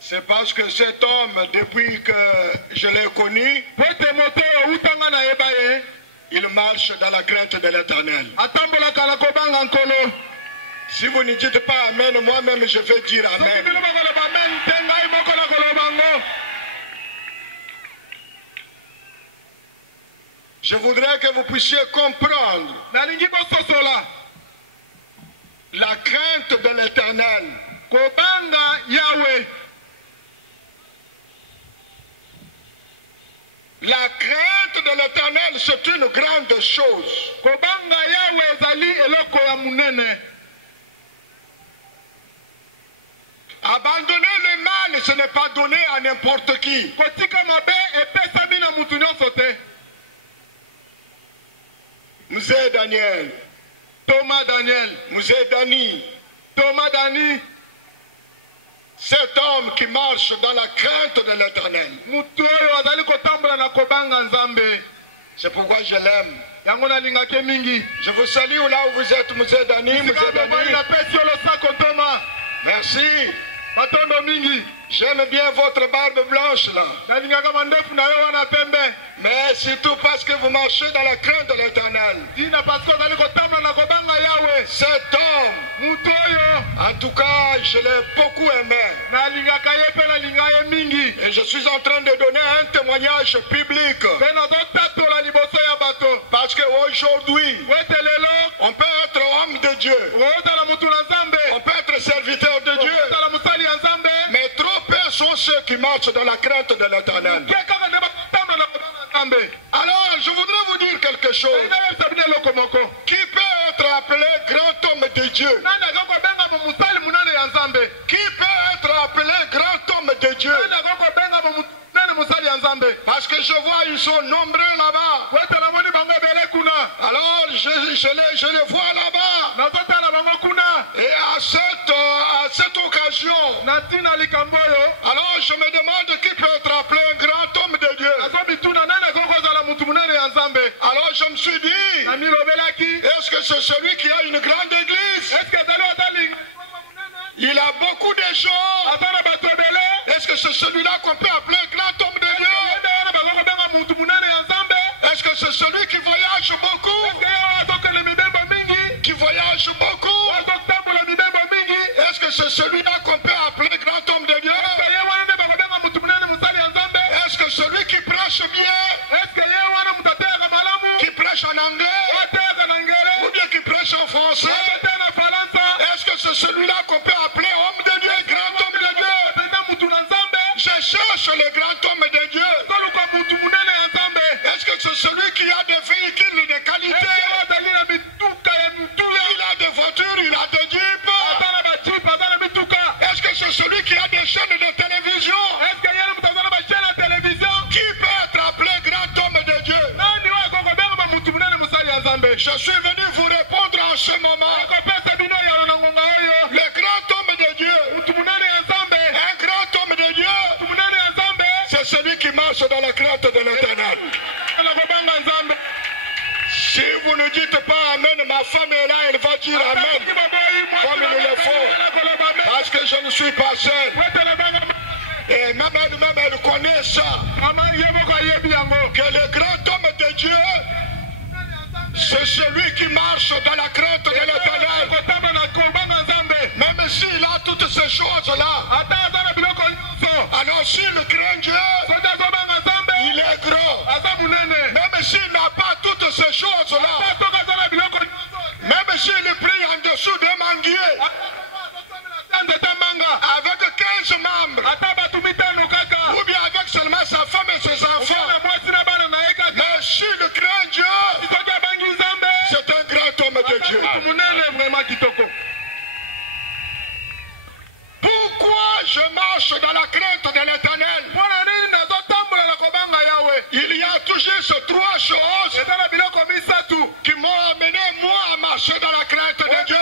C'est parce que cet homme, depuis que je l'ai connu, il marche dans la crainte de l'Éternel. Si vous ne dites pas Amen, moi-même je vais dire Amen. Je voudrais que vous puissiez comprendre la crainte de l'Éternel. La crainte de l'Éternel, c'est une grande chose. Abandonner le mal, ce n'est pas donné à n'importe qui. Mzee Daniel, Thomas Daniel, Mzee Dani, Thomas Dani, cet homme qui marche dans la crainte de l'Éternel. C'est pourquoi je l'aime. Je vous salue là où vous êtes, Mzee Dani, Mzee Dani. Merci. J'aime bien votre barbe blanche là. Mais surtout parce que vous marchez dans la crainte de l'Éternel. Cet homme, en tout cas, je l'ai beaucoup aimé. Et je suis en train de donner un témoignage public. Parce qu'aujourd'hui, on peut être homme de Dieu. On peut être serviteur de Dieu. Mais trop peu sont ceux qui marchent dans la crainte de l'Éternel. Alors, je voudrais vous dire quelque chose. Qui peut être appelé grand homme de Dieu? Qui peut être appelé grand homme de Dieu? Parce que je vois, ils sont nombreux là-bas. Alors, je les vois là-bas. Et à cette occasion, alors je me demande qui peut être appelé un grand homme de Dieu. Alors je me suis dit, est-ce que c'est celui qui a une grande église? Il a beaucoup de gens. Est-ce que c'est celui-là qu'on peut appeler un grand homme de Dieu? Est-ce que c'est celui qui voyage beaucoup? Qui voyage beaucoup? Est-ce que c'est celui-là qu'on peut appeler grand homme de Dieu? Est-ce que celui qui prêche bien? Qui prêche en anglais? Ou bien qui prêche en français? Est-ce que c'est celui-là qu'on peut appeler homme de Dieu, grand homme de Dieu? Je cherche le grand homme de Dieu. Est-ce que c'est celui qui a des véhicules de qualité? Il a des voitures, il a des jeeps. Est-ce que c'est celui qui a des chaînes de télévision? Qui peut être appelé grand homme de Dieu? Je suis venu vous répondre en ce moment. Le grand homme de Dieu, un grand homme de Dieu, c'est celui qui marche dans la crainte de l'Éternel. Si vous ne dites pas Amen, ma femme est là, elle va dire Amen comme il le faut. Parce que je ne suis pas seul. Et même elle connaît ça. Que le grand homme de Dieu, c'est celui qui marche dans la crainte de l'Éternel. Même s'il a toutes ces choses-là, alors s'il craint Dieu, il est gros. Même s'il n'a pas toutes ces choses-là, même s'il prie en dessous d'un manguier, avec 15 membres, ou bien avec seulement sa femme et ses enfants, mais s'il craint Dieu, c'est un grand homme de Dieu. Pourquoi je marche dans la crainte de l'Éternel? Il y a toujours ces trois choses qui m'ont amené moi à marcher dans la crainte de Dieu.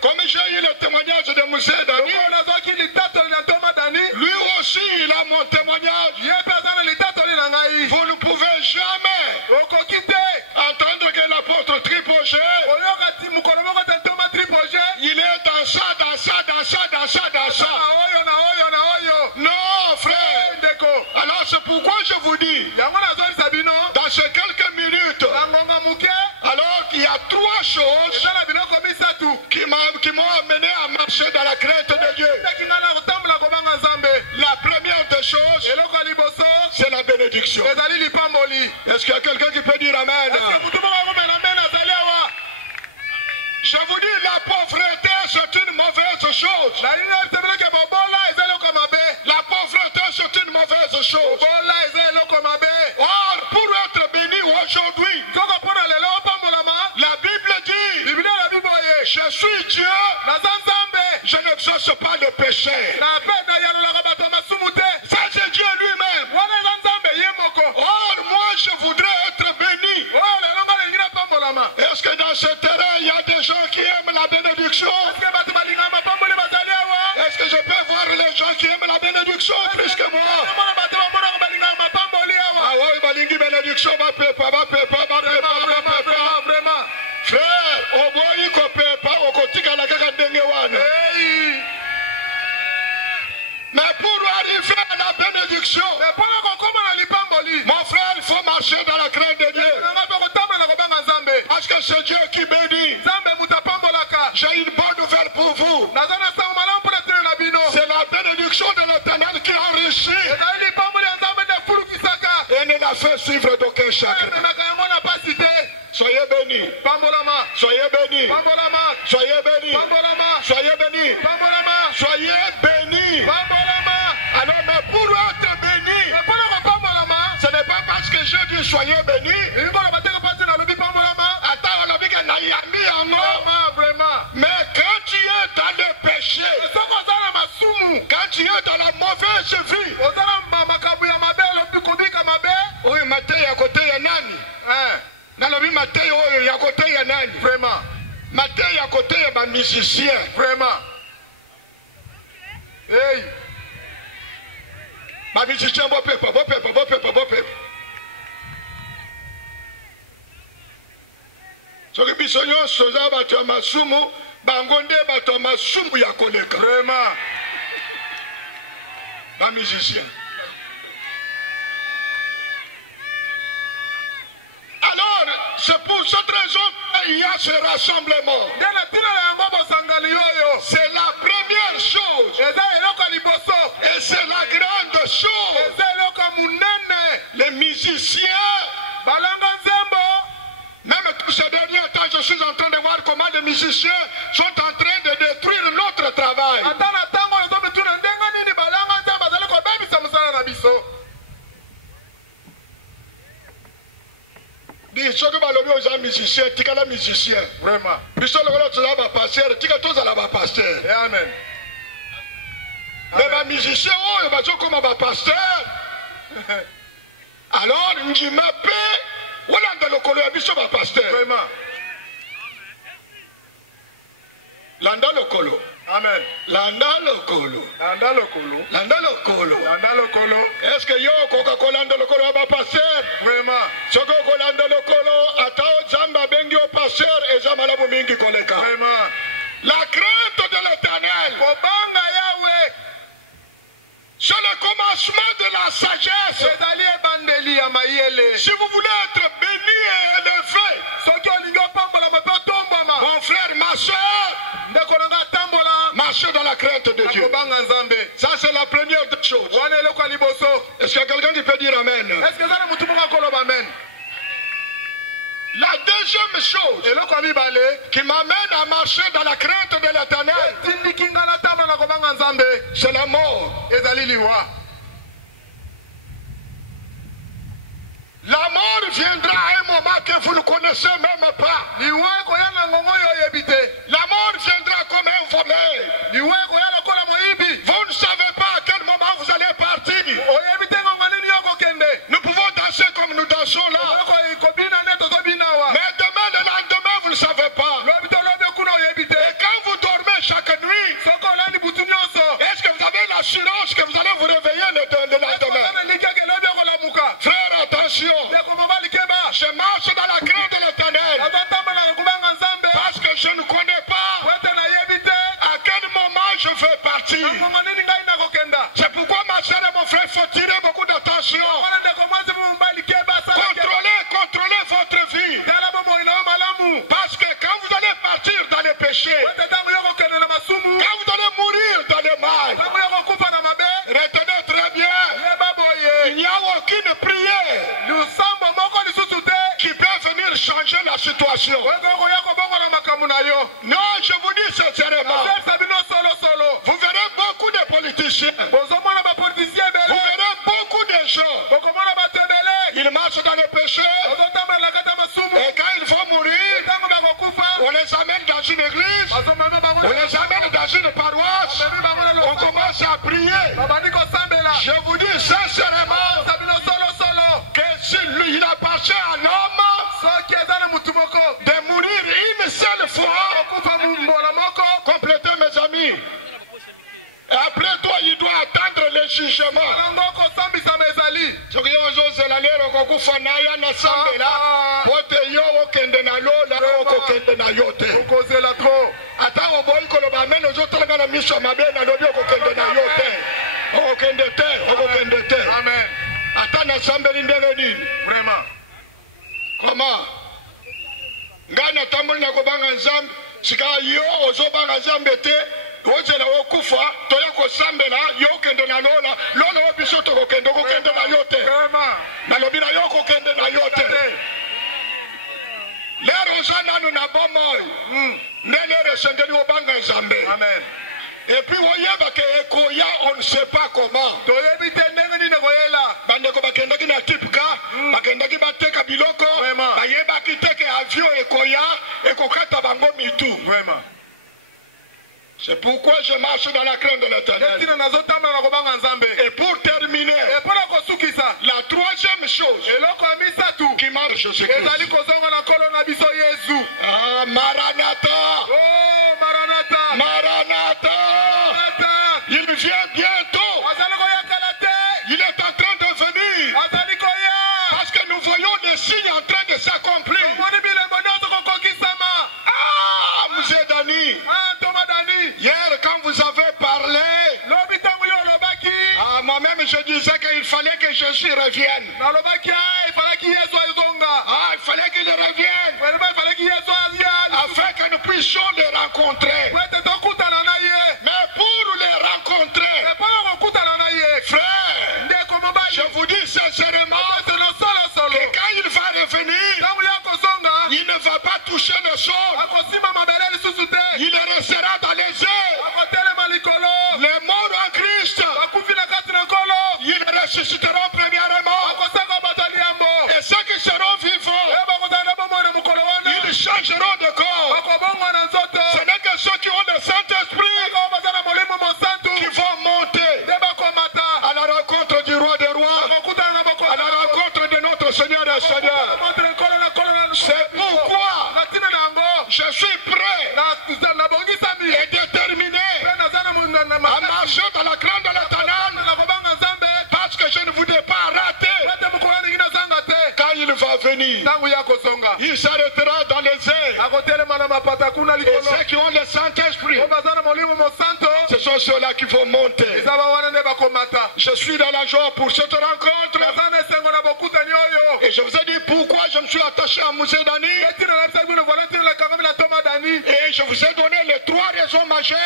Comme j'ai eu le témoignage de Mzee Dani, dans ces quelques minutes, alors qu'il y a trois choses qui m'ont amené à marcher dans la crainte de Dieu. La première des choses, c'est la bénédiction. Est-ce qu'il y a quelqu'un qui peut dire Amen? Je vous dis, la pauvreté, c'est une mauvaise chose. La pauvreté, c'est une mauvaise chose. Or, pour être béni aujourd'hui, la Bible dit, je suis Dieu, je n'exauce pas le péché. Ça, c'est Dieu lui-même. Or, moi, je voudrais être béni. Est-ce que dans ce terrain, il y a des gens qui aiment la bénédiction? Est-ce que je peux voir les gens qui aiment la bénédiction plus que moi? Ah oui, balingi bénédiction, ma pépa. Frère, au moins, il ne peut pas, au côté de la Gagandengewan. Mais pour arriver à la bénédiction, mon frère, il faut marcher dans la crainte de Dieu. Parce que c'est Dieu qui bénit. J'ai une bonne nouvelle pour vous. C'est la bénédiction de l'Éternel qui enrichit et ne la fait suivre d'aucun chacun. Soyez bénis. Soyez bénis. Soyez bénis. Soyez bénis. Soyez bénis. Alors, mais pour être béni, ce n'est pas parce que je dis soyez bénis. Mais quand tu es dans le péché, quand tu es dans la mauvaise vie, oui, Mathieu à côté de Nani. Nalobi Mathieu à côté de Nani. Vraiment. Mathieu à côté de musicien. Vraiment. Hey. Ma musicien, bon peuple. Soki biso nyonso za bato ya masumu bango nde bato ya masumu ya koleka. Vraiment. Ba musicien. Alors, c'est pour cette raison qu'il y a ce rassemblement. C'est la première chose. Et c'est la grande chose. Les musiciens, même tous ces derniers temps, je suis en train de voir comment les musiciens sont en train de détruire notre travail. Dis, ceux qui sont musiciens, tu es musicien. Vraiment. Puis ceux qui sont pasteur, tu es tous à pasteur. Amen. Mais les musiciens, ils sont comme un pasteur. Alors, je m'appelle. On a dans le colo, ils sont pasteur. Vraiment. Landa le colo. Amen. Landa le colo. Landa le colo. Landa le colo. Landa le colo. Est-ce que yo Coca-Cola dans le colo va pasteur? Vraiment. Soko Coca-Cola le colo, atao zamba bengi au pasteur et zamala bomingi koleka. Vraiment. La crainte de l'Éternel. Obanga Yahweh. C'est le commencement de la sagesse. Si vous voulez être béni et élevé, mon frère, ma soeur, marchez dans la crainte de Dieu. Ça, c'est la première des choses. Est-ce qu'il y a quelqu'un qui peut dire Amen? La deuxième chose qui m'amène à marcher dans la crainte de l'Éternel, c'est la mort. La mort viendra à un moment que vous ne connaissez même pas. La mort viendra comme un volet. Vous ne savez pas à quel moment vous allez partir. Nous pouvons danser comme nous dansons là. Mais demain, le lendemain, vous ne savez pas. Et quand vous dormez chaque nuit, est-ce que vous avez l'assurance que vous allez vous réveiller le lendemain? Frère, attention. Je marche dans la crainte de l'Éternel. Parce que je ne péché, quand vous allez mourir dans le mal, retenez très bien, il n'y a aucune prière qui peut venir changer la situation. Non, je vous dis sincèrement, vous verrez beaucoup de politiciens, vous verrez beaucoup de gens, ils marchent dans le péché, et quand ils vont mourir, on les amène dans une église, on les amène dans une paroisse, on commence à prier. Je vous dis sincèrement que s'il appartient à l'homme de mourir une seule fois, complétez mes amis. Et après toi, il doit attendre le jugement. Amen. Vraiment. Comment? Ngana tamboli na kobanga nzambe sika yo ozobanga nzambe te ozela okufa toya kosambela yo kende na lola lola obiso to kokende na yo te na lobi na yo kokende na yo te lero ozana no na bomoy nene resengeli obanga nzambe. Amen. Et puis oyeba ke ekoya on ne sait pas comment toyebite ndenge nini koyela bandeko bakendaki na tipka bakendaki bateka biloko bayebaki teke avion ekoya ekokata bango mitu. Vraiment. C'est pourquoi je marche dans la crainte de l'Éternel. Et pour terminer, la troisième chose qui marche chez Jésus-Christ. Ah, Maranatha. Oh, Maranatha. Maranatha. Il vient bientôt. Il est en train de venir. Parce que nous voyons des signes en train de s'accomplir. Ah, Monsieur Dani. Hier, quand vous avez parlé, moi-même je disais qu'il fallait que Jésus revienne. Ah, il fallait qu'il revienne. Afin que nous puissions les rencontrer. Mais pour les rencontrer, frère, je vous dis sincèrement que quand il va revenir, il ne va pas toucher le sol. Il restera dans les airs. Les morts en Christ, ils ressusciteront premièrement. Et ceux qui seront vivants, ils changeront de corps. Ce n'est que ceux qui ont le Saint-Esprit qui vont monter à la rencontre du roi des rois, à la rencontre de notre Seigneur et Seigneur. C'est pourquoi je suis prêt et déterminé à marcher dans la crainte de l'Éternel, parce que je ne voudrais pas rater quand il va venir. Il s'arrêtera dans les airs. Et ceux qui ont le Saint-Esprit, ce sont ceux-là qui vont monter. Je suis dans la joie pour cette rencontre. Et je vous ai dit pourquoi je me suis attaché à Moussé Dani. Et je vous ai donné les trois raisons majeures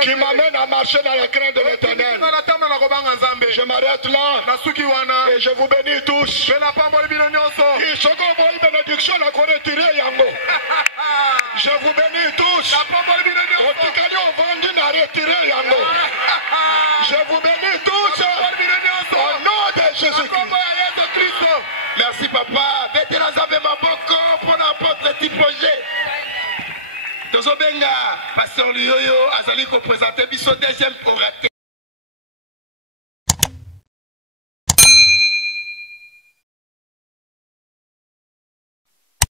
qui m'amènent à marcher dans la crainte de l'Éternel. Je m'arrête là et je vous bénis tous. Je vous bénis tous. Je vous bénis tous au nom de Jésus-Christ. Merci papa. Pour n'importe petit projet. Tozobenga Pasteur Lioyo azali ko présenter biso deuxième orateur.